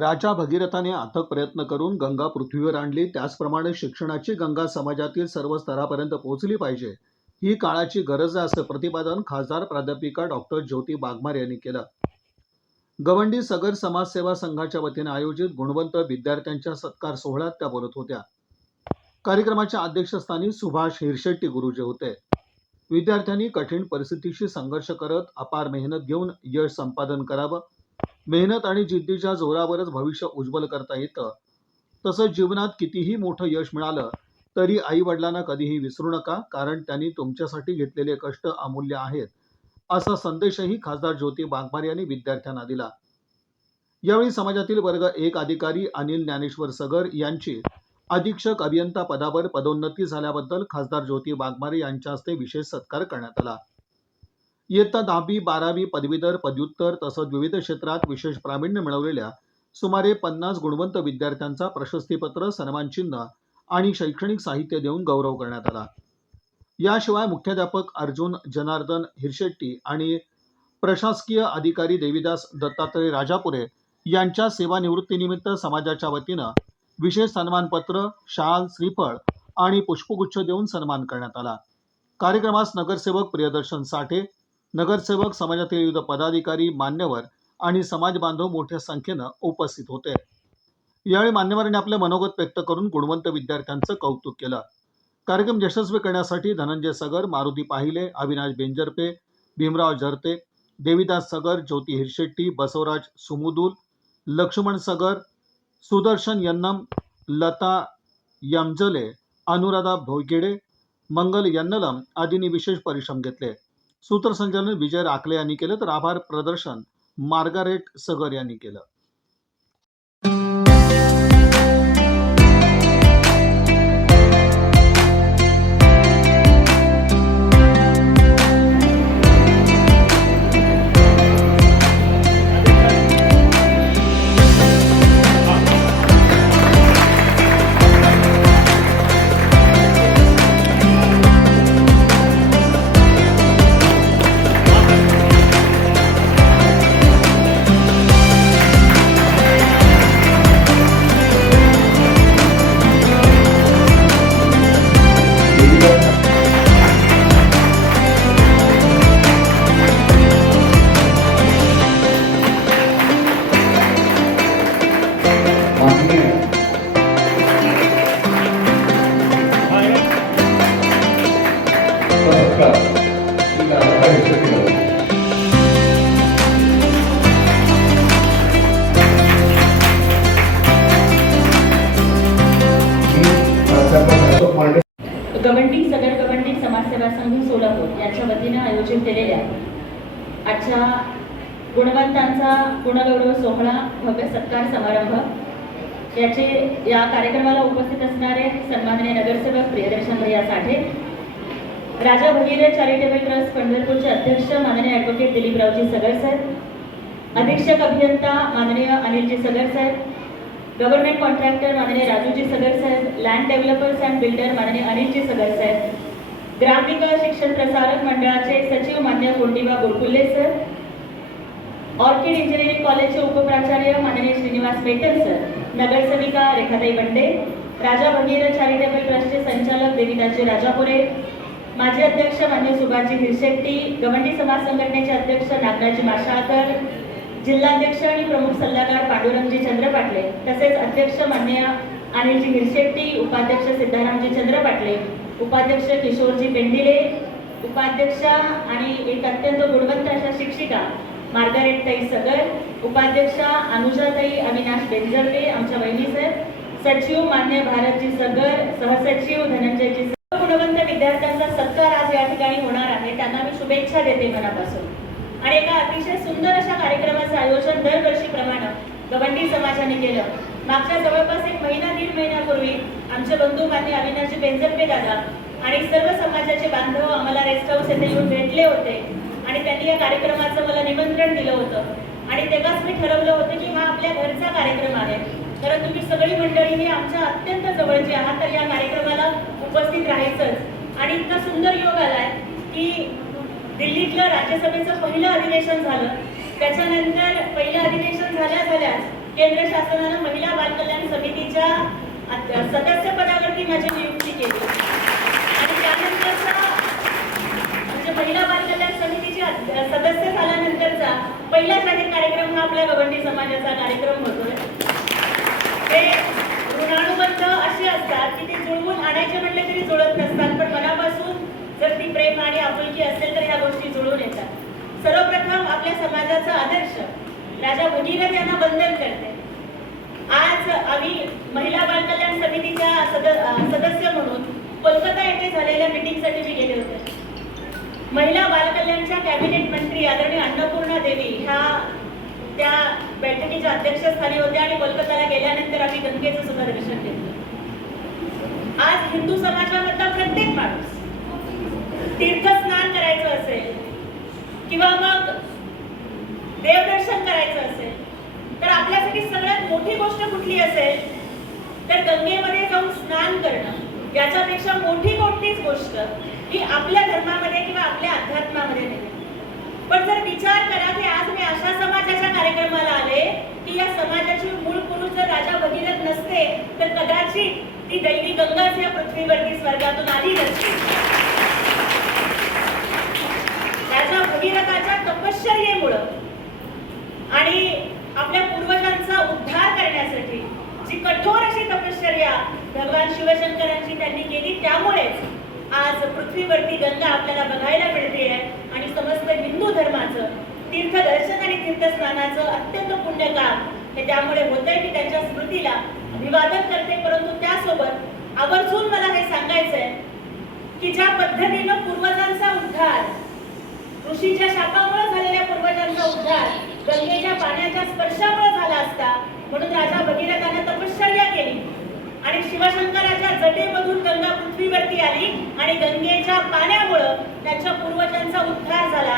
राजा भगीरथाने अथक प्रयत्न करून गंगा पृथ्वीवर आणली, त्याचप्रमाणे शिक्षणाची गंगा समाजातील सर्व स्तरापर्यंत पोहोचली पाहिजे, ही काळाची गरज आहे, असं प्रतिपादन खासदार प्राध्यापिका डॉक्टर ज्योती बागमार यांनी केलं. गवंडी सगर समाजसेवा संघाच्या वतीने आयोजित गुणवंत विद्यार्थ्यांच्या सत्कार सोहळ्यात त्या बोलत होत्या. कार्यक्रमाच्या अध्यक्षस्थानी सुभाष हिरशेट्टी गुरुजी होते. विद्यार्थ्यांनी कठीण परिस्थितीशी संघर्ष करत अपार मेहनत घेऊन यश संपादन करावं. मेहनत आणि जिद्दीच्या जोरावरच भविष्य उज्ज्वल करता येतं. तसंच जीवनात कितीही मोठं यश मिळालं तरी आई वडिलांना कधीही विसरू नका, कारण त्यांनी तुमच्यासाठी घेतलेले कष्ट अमूल्य आहेत, असा संदेशही खासदार ज्योती बागमार यांनी विद्यार्थ्यांना दिला. यावेळी समाजातील वर्ग 1 अधिकारी अनिल ज्ञानेश्वर सगर यांची अधीक्षक अभियंता पदावर पदोन्नती झाल्याबद्दल खासदार ज्योती बागमार यांच्या हस्ते विशेष सत्कार करण्यात आला. इयत्ता 10वी 12वी पदवीधर पदव्युत्तर तसंच विविध क्षेत्रात विशेष प्रावीण्य मिळवलेल्या सुमारे 50 गुणवंत विद्यार्थ्यांचा प्रशस्तीपत्र, सन्मानचिन्ह आणि शैक्षणिक साहित्य देऊन गौरव करण्यात आला. याशिवाय मुख्याध्यापक अर्जुन जनार्दन हिरशेट्टी आणि प्रशासकीय अधिकारी देवीदास दत्तात्रय राजापुरे यांच्या सेवानिवृत्तीनिमित्त समाजाच्या वतीनं विशेष सन्मानपत्र, शाल, श्रीफळ आणि पुष्पगुच्छ देऊन सन्मान करण्यात आला. कार्यक्रमास नगरसेवक प्रियदर्शन साठे, नगरसेवक, समाजातील विविध पदाधिकारी, मान्यवर आणि समाज बांधव मोठ्या संख्येनं उपस्थित होते. यावेळी मान्यवरांनी आपले मनोगत व्यक्त करून गुणवंत विद्यार्थ्यांचं कौतुक केलं. कार्यक्रम यशस्वी करण्यासाठी धनंजय सगर, मारुती पाहिले, अविनाश बेंजरपे, भीमराव जरते, देवीदास सगर, ज्योती हिरशेट्टी, बसवराज सुमुदूल, लक्ष्मण सगर, सुदर्शन यन्नम, लता यमजले, अनुराधा भोयखेडे, मंगल यन्नलम आदींनी विशेष परिश्रम घेतले. सूत्रसंचालन विजय राखले यांनी केलं, तर आभार प्रदर्शन मार्गारेट सगर यांनी केलं. गवंडी सगर गवंडी समाजसेवा संघ सोलापूर यांच्या वतीने आयोजित केलेल्या आजच्या गुणवंतांचा गुणगौरव सोहळा भव्य सत्कार समारंभ याचे या कार्यक्रमाला उपस्थित असणारे सन्माननीय नगरसेवक प्रियदर्शन भैया साठे, राजा भगीरथ चॅरिटेबल ट्रस्ट पंढरपूरचे अध्यक्ष माननीय ॲडव्होकेट दिलीपरावजी सगर साहेब, अधीक्षक अभियंता माननीय अनिलजी सगर साहेब, गव्हर्नमेंट कॉन्ट्रॅक्टर माननीय राजूजी सगर साहेब, लँड डेव्हलपर्स अँड बिल्डर माननीय अनिलजी सगर साहेब, ग्रामविकास शिक्षण प्रसारक मंडळाचे सचिव मान्य कोंडिबा बोरकुल्ले सर, ऑर्किड इंजिनिअरिंग कॉलेजचे उपप्राचार्य माननीय श्रीनिवास मेहतर सर, नगरसेविका रेखाताई बंडे, राजा भगीरथ चॅरिटेबल ट्रस्टचे संचालक देवीदासजी राजापुरे, माजी अध्यक्ष मान्य सुभाषजी हिरशेट्टी, गवंडी समाज संघटनेचे अध्यक्ष नागराजी माशाळकर, जिल्हाध्यक्ष आणि प्रमुख सल्लागार पांडुरंगजी चंद्र पाटले, तसेच अध्यक्ष मान्य अनिलजी हिरशेट्टी, उपाध्यक्ष सिद्धारामजी चंद्र पाटले, उपाध्यक्ष किशोरजी पेंडिले, उपाध्यक्ष आणि एक अत्यंत गुणवंत अशा शिक्षिका मार्गारेट ताई सगर, उपाध्यक्षा अनुजाताई अविनाश बेंजरते आमच्या वहिनी सर, सचिव मान्य भारतजी सगर, सहसचिव धनंजयजी सगर. गुणवंत विद्यार्थ्यांचा सत्कार आज या ठिकाणी होणार आहे. त्यांना मी शुभेच्छा देते मनापासून. आणि एका अतिशय सुंदर अशा कार्यक्रमाचं आयोजन दरवर्षीप्रमाणे गवंडी समाजाने केलं. मागच्या जवळपास एक महिना दीड महिन्यापूर्वी आमचे बंधू मान्य अविनाशजी बेंजरपे दादा आणि सर्व समाजाचे बांधव आम्हाला रेस्ट हाऊस येथे येऊन भेटले होते आणि त्यांनी या कार्यक्रमाचं मला निमंत्रण दिलं होतं. आणि तेव्हाच मी ठरवलं होतं की हा आपल्या घरचा कार्यक्रम आहे, कारण तुम्ही सगळी मंडळी ही आमच्या अत्यंत जवळची आहात, तर या कार्यक्रमाला उपस्थित राहायचंच. आणि इतका सुंदर योग आलाय की दिल्लीतलं राज्यसभेचं पहिलं अधिवेशन झालं, त्याच्यानंतर पहिलं अधिवेशन झाल्याच केंद्र शासनानं महिला बाल कल्याण समितीच्या सदस्यपदावरती माझी नियुक्ती केली आणि त्यानंतरचा म्हणजे महिला बाल कल्याण समितीचे सदस्य झाल्यानंतरचा पहिला जाहीर कार्यक्रम हा आपल्या गवंडी समाजाचा कार्यक्रम होतोय. ते ऋणानुबंध असे असतात की ते जुळवून आणायचे म्हटले तरी जुळत नसतात, पण मनापासून जर ती प्रेम आणि आपुलकी असेल तर ह्या गोष्टी जुळून येतात. सर्वप्रथम आपल्या समाजाचा आदर्श राजा भगीरथ यांना वंदन करते. आज आम्ही महिला बाल कल्याण समितीच्या सदस्य म्हणून कोलकाता येथे झालेल्या मीटिंगसाठी मी गेले होते. महिला बाल कल्याणच्या कॅबिनेट मंत्री आदरणीय अन्नपूर्णा देवी ह्या त्या बैठकीच्या अध्यक्षस्थानी होत्या आणि कोलकाताला गेल्यानंतर आम्ही गंगेचं सुद्धा दर्शन घेतलं. आज हिंदू समाजामधला प्रत्येक माणूस तीर्थस्नान करायचं असेल किंवा मग देवदर्शन करायचं असेल तर आपल्यासाठी सगळ्यात मोठी गोष्ट कुठली असेल तर गंगेमध्ये जाऊन स्नान करणं याच्यापेक्षा मोठी कोणतीच गोष्ट ही आपल्या धर्मामध्ये किंवा आपल्या अध्यात्मामध्ये नाही. पण जर विचार करा की आज मी अशा समाजाच्या कार्यक्रमाला आले की या समाजाचे मूळ पुरुष जर राजा भगीरथ नसते तर कदाचित ती दैवी गंगाच या पृथ्वीवरती स्वर्गातून आली नसती. राजा भगीरथाच्या तपश्चर्येमुळं आणि आपल्या पूर्वजांचा उद्धार करण्यासाठी जी कठोर अशी तपश्चर्या भगवान शिवशंकरांची त्यांनी केली त्यामुळेच आज पृथ्वीवरती गंगा आपल्याला बघायला मिळते आहे आणि समस्त हिंदू धर्माचं तीर्थदर्शन आणि तीर्थस्नानाचं अत्यंत पुण्य काम हे त्यामुळे होतंय. मी त्यांच्या स्मृतीला अभिवादन करते, परंतु त्यासोबत आवर्जून मला हे सांगायचंय की ज्या पद्धतीनं पूर्वजांचा उद्धार ऋषीच्या शापामुळे झालेल्या पूर्वजांचा उद्धार गंगेच्या पाण्याच्या स्पर्शामुळे झाला असता म्हणून राजा भगीरथाने तपश्चर्या केली आणि शिवशंकराच्या जटेमधून गंगा पृथ्वीवरती आली आणि गंगेच्या पाण्यामुळे त्यांच्या पूर्वजांचा उद्धार झाला.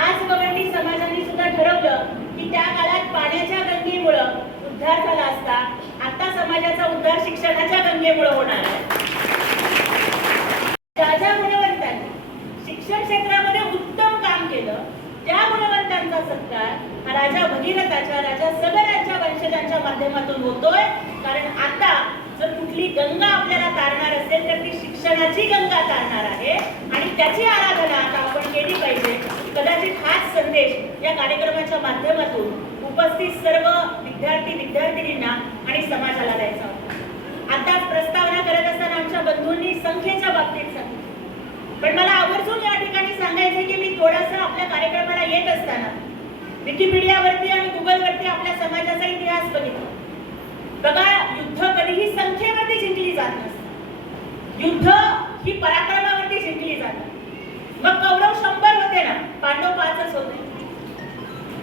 आज गवंडी समाजाने सुद्धा ठरवलं की त्या काळात पाण्याच्या गंगेमुळे उद्धार झाला असता आता समाजाचा उद्धार शिक्षणाच्या गंगेमुळे होणार आहे. राजा गुणवंतांनी शिक्षण क्षेत्रामध्ये उत्तम काम केलं त्या गुणवंतांचा सत्कार हा राजा भगीरथाच्या राजा सगराच्या वंशजांच्या माध्यमातून होतोय. कारण आता जर कुठली गंगा आपल्याला तारणार असेल तर ती शिक्षणाची गंगा तारणार आहे आणि त्याची आराधना आता आपण केली पाहिजे. कदाचित हाच संदेश या कार्यक्रमाच्या माध्यमातून उपस्थित सर्व विद्यार्थीनींना आणि समाजाला द्यायचा होता. आताच प्रस्तावना करत असताना आमच्या बंधूंनी संख्येच्या बाबतीत सांगितलं, पण मला आवर्जून या ठिकाणी सांगायचे की मी थोडंसं आपल्या कार्यक्रमाला येत असताना विकिपीडियावरती आणि गुगलवरती आपल्या समाजाचा इतिहास बघितला. बघा, युद्ध कधीही संख्येवरती जिंकली जात नसते. युद्ध ही पराक्रमावरती जिंकली जातात. मग कौरव 100 होते ना, पांडव 5च होते.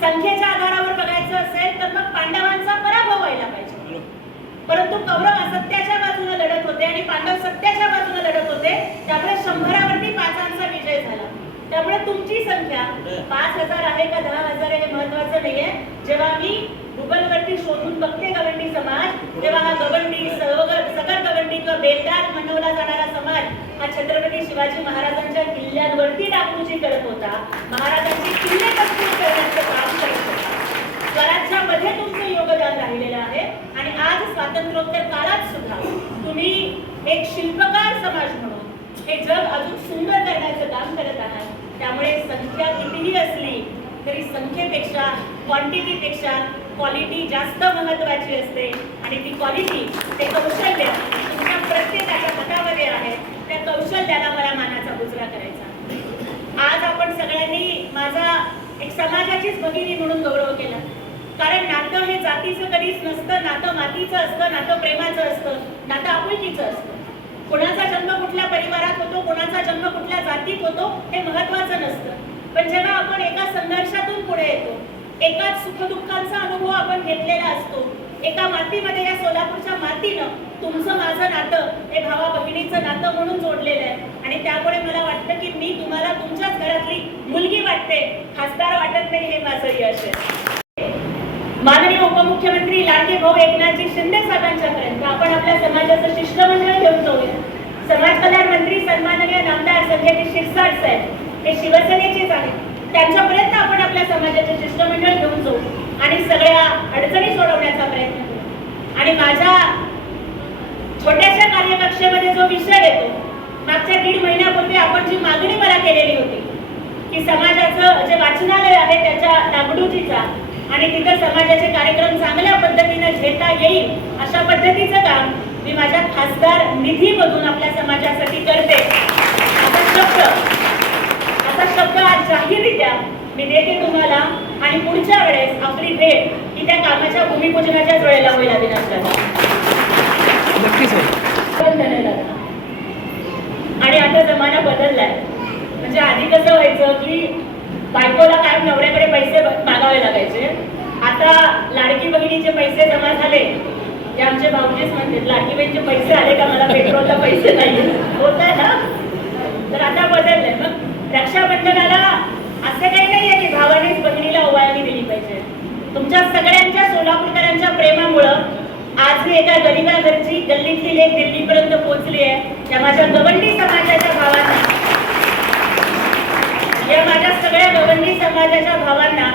संख्येच्या आधारावर बघायचं असेल तर मग पांडवांचा पराभव व्हायला पाहिजे, परंतु कौरव असत्याच्या बाजूने लढत होते आणि पांडव सत्याच्या बाजूने लढत होते. त्यामुळे 100वरती 5चा विजय झाला. त्यामुळे तुमची संख्या 5000 आहे का 10000 आहे हे महत्वाचं नाहीये. जेव्हा मी गुगलवरती शोधून बघते गवंडी समाज तेव्हा हा गवंडी सगर गवंडी किंवा बेलदार म्हणवला जाणारा समाज हा छत्रपती शिवाजी महाराजांच्या किल्ल्यांवरती डागडुजी करत होता. महाराजांची किल्ले मजबूत करण्याचं काम करत होता. स्वराज्यामध्ये तुमचं योगदान राहिलेलं आहे आणि आज स्वातंत्र्योत्तर काळात सुद्धा तुम्ही एक शिल्पकार समाज म्हणून हे जग अजून सुंदर करण्याचं काम करत आहात. त्यामुळे संख्या कितीही असली तरी संख्येपेक्षा क्वांटिटीपेक्षा क्वालिटी जास्त महत्त्वाची असते आणि ती क्वालिटी ते कौशल्य तुमच्या प्रत्येकाच्या हातामध्ये आहे. त्या कौशल्याला मला मानाचा मुजरा करायचा. आज आपण सगळ्यांनी माझा एक समाजाचीच भगिनी म्हणून गौरव केला. कारण नातं हे जातीचं कधीच नसतं, नातं मातीचं असतं, नातं प्रेमाचं असतं, नातं आपुलकीचं असतं. कोणाचा जन्म कुठल्या परिवारात होतो, कोणाचा जन्म कुठल्या जातीत होतो हे महत्त्वाचं नसतं. पण जेव्हा आपण एका संघर्षातून पुढे येतो, एकाच सुखदुःखांचा अनुभव आपण घेतलेला असतो, एका मातीमध्ये या सोलापूरच्या मातीनं तुमचं माझं नातं हे भावा बहिणीचं नातं म्हणून जोडलेलं आहे. आणि त्यामुळे मला वाटतं की मी तुम्हाला तुमच्याच घरातली मुलगी वाटते, खासदार वाटत नाही, हे माझं यश आहे. माननीय उपमुख्यमंत्री लाडके भाऊ एकनाथजी शिंदे साहेबांच्यापर्यंत आपण आपल्या समाजाचं शिष्टमंडळ घेऊन जाऊया. समाज कल्याण मंत्री सन्माननीय नामदार संजय शिरसाट साहेब हे शिवसेनेचेच आहेत, त्यांच्यापर्यंत आपण आपल्या समाजाचे शिष्टमंडळ घेऊन जाऊ आणि सगळ्या अडचणी सोडवण्याचा प्रयत्न करू. आणि माझ्या छोट्याशा कार्यकक्षेमध्ये जो विषय येतो, मागच्या 1.5 महिन्यापूर्वी आपण जी मागणी मला केलेली होती की समाजाचं जे वाचनालय आहे त्याच्या डागडुजीचा आणि तिथं समाजाचे कार्यक्रम चांगल्या पद्धतीने घेता येईल अशा पद्धतीचं काम मी माझ्या खासदार निधीमधून आपल्या समाजासाठी करते. असा शब्द आज जाहीररित्या मी देते तुम्हाला. आणि पुढच्या वेळेस आपली भेट ही त्या कामाच्या भूमिपूजनाच्याच वेळेला होईल. आणि आता जमाना बदललाय. म्हणजे आधी कसं व्हायचं की बायकोला काय नवऱ्याकडे पैसे मागावे लागायचे. आता लाडकी बहिणीचे पैसे जमा झाले ते आमचे भाऊजीच म्हणतात, लाडकी बहिणीचे पैसे आले का मला पेट्रोलला पैसे नाही होत आहे ना. तर आता बदललंय. मग रक्षाबंधनाला असं काही नाहीये की भावानेच बहिणीला ओवाळणी दिली पाहिजे. तुमच्या सगळ्यांच्या सोलापूरकरांच्या प्रेमामुळं आज मी एका गरीबा घरची गल्लीतली लेक दिल्लीपर्यंत पोहोचली आहे. त्या माझ्या गवंडी समाजाच्या भावांना, या माझ्या सगळ्या गवंडी समाजाच्या भावांना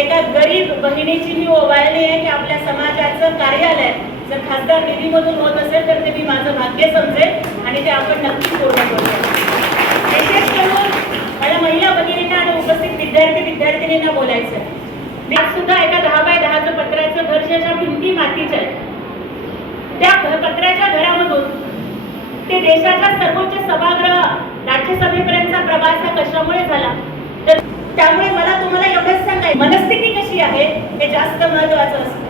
एका गरीब बहिणीची ही ओवाळणी आहे की आपल्या समाजाचं कार्यालय जर खासदार निधीमधून होत असेल तर ते मी माझं भाग्य समजेल आणि ते आपण नक्की पूर्ण करूया. विशेष करून मला महिला भगिनींना आणि उपस्थित विद्यार्थिनींना बोलायचं. मी आज सुद्धा एका 10x10 पत्र्याचं घर ज्याच्या भिंती मातीच्या आहेत, त्या पत्र्याच्या घरामधून ते देशाच्या सर्वोच्च सभागृह राज्यसभेपर्यंतचा प्रवास हा कशामुळे झाला. तर त्यामुळे मला तुम्हाला एवढंच सांगायचं, मनस्थिती कशी आहे हे जास्त महत्वाचं असतं.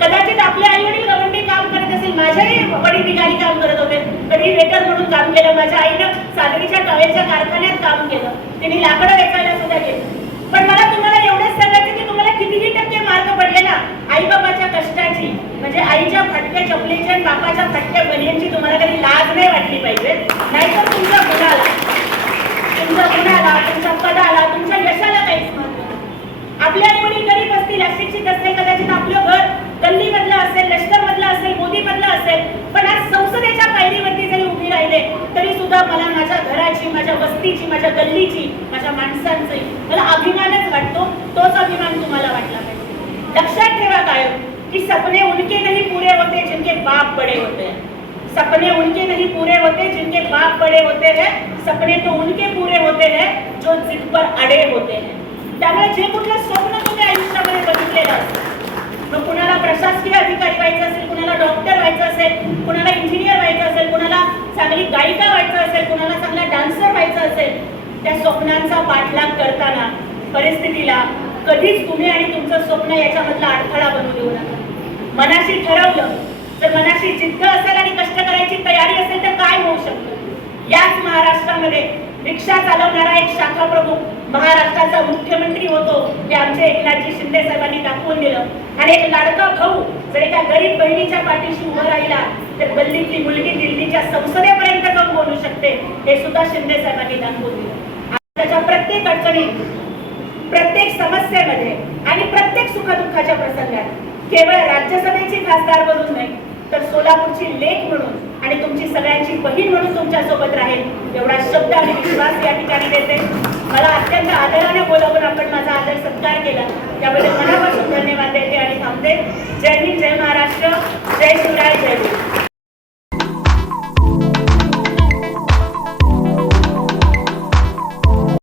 कदाचित आपले आई वडील गवंडी काम करत असेल, माझ्याही वडील बिगारी काम करत होते, कधी वेटर म्हणून काम केलं. माझ्या आईनं सागरीच्या टॉयलच्या कारखान्यात काम केलं, तिने लाकडं वेचायला सुद्धा केलं. पण मला तुम्हाला एवढंच सांगायचं की तुम्हाला कितीही टक्के मार्क पडले ना, आई बाबाच्या कष्टाची, म्हणजे आईच्या फटक्या चपलीची आणि बापाच्या फटक्या बनियांची तुम्हाला कधी लाज नाही वाटली पाहिजे. नाहीतर तुमच्या गुणाला, तुमच्या पदाला, तुमच्या यशाला काहीच महत्व नाही. आपले आई वडील गरीब असतील, अशिक्षित असतील, कदाचित आपलं घर गल्लीमधलं असेल, लष्करमधलं असेल, मोदीमधलं असेल, पण आज संसदेच्या पायरीवरती जरी उभी राहिले तरी सुद्धा मला माझ्या घराची, माझ्या वस्तीची, माझ्या गल्लीची, माझ्या माणसांची मला अभिमानच वाटतो. तोच अभिमान तुम्हाला वाटला पाहिजे. लक्षात ठेवा काय की सपने उनके नहीं पूरे होते जिनके बाप बड़े होते हैं. सपने उनके नहीं पूरे होते जिनके बाप बड़े होते हैं. सपने तो उनके पूरे होते हैं जो जिद पर अड़े होते हैं. त्यामुळे जे कुठलं स्वप्न तुम्ही आयुष्यामध्ये बघितलेलं असेल, मग कुणाला प्रशासकीय अधिकारी व्हायचं असेल, कुणाला डॉक्टर व्हायचं असेल, कुणाला इंजिनियर व्हायचं असेल, कुणाला चांगली गायिका व्हायचं असेल, कुणाला चांगला डान्सर व्हायचं असेल, त्या स्वप्नांचा पाठलाग करताना परिस्थितीला कधीच तुम्ही आणि तुमचं स्वप्न याच्यामधला अडथळा बनवू देऊ नका. मनाशी ठरवलं, जर मनाशी जिद्द असेल आणि कष्ट करायची तयारी असेल तर काय होऊ शकतं. याच महाराष्ट्रामध्ये रिक्षा चालवणारा एक शाखा प्रमुख महाराष्ट्राचा मुख्यमंत्री होतो हे आमचे एकनाथजी शिंदे साहेबांनी दाखवून दिलं. आणि एक लाडका भाऊ जर एका गरीब बहिणीच्या पाठीशी उभं राहिला तर गल्लीतली मुलगी दिल्लीच्या संसदेपर्यंत जाऊन बोलू शकते हे सुद्धा शिंदे साहेबांनी दाखवून दिलं. त्याच्या प्रत्येक अडचणीत, प्रत्येक समस्येमध्ये आणि प्रत्येक सुखदुःखाच्या प्रसंगात केवळ राज्यसभेची खासदार म्हणून नाही तर सोलापूरची लेक म्हणून आणि तुमची सगळ्यांची बहीण म्हणून तुमच्या सोबत राहील एवढा शब्द आणि विश्वास या ठिकाणी देते. मला अत्यंत आदराने बोलावून आपण माझा आदर सत्कार केला त्याबद्दल मनापासून धन्यवाद देते आणि थांबते. जय हिंद, जय महाराष्ट्र, जय शिवराय, जय गुरु.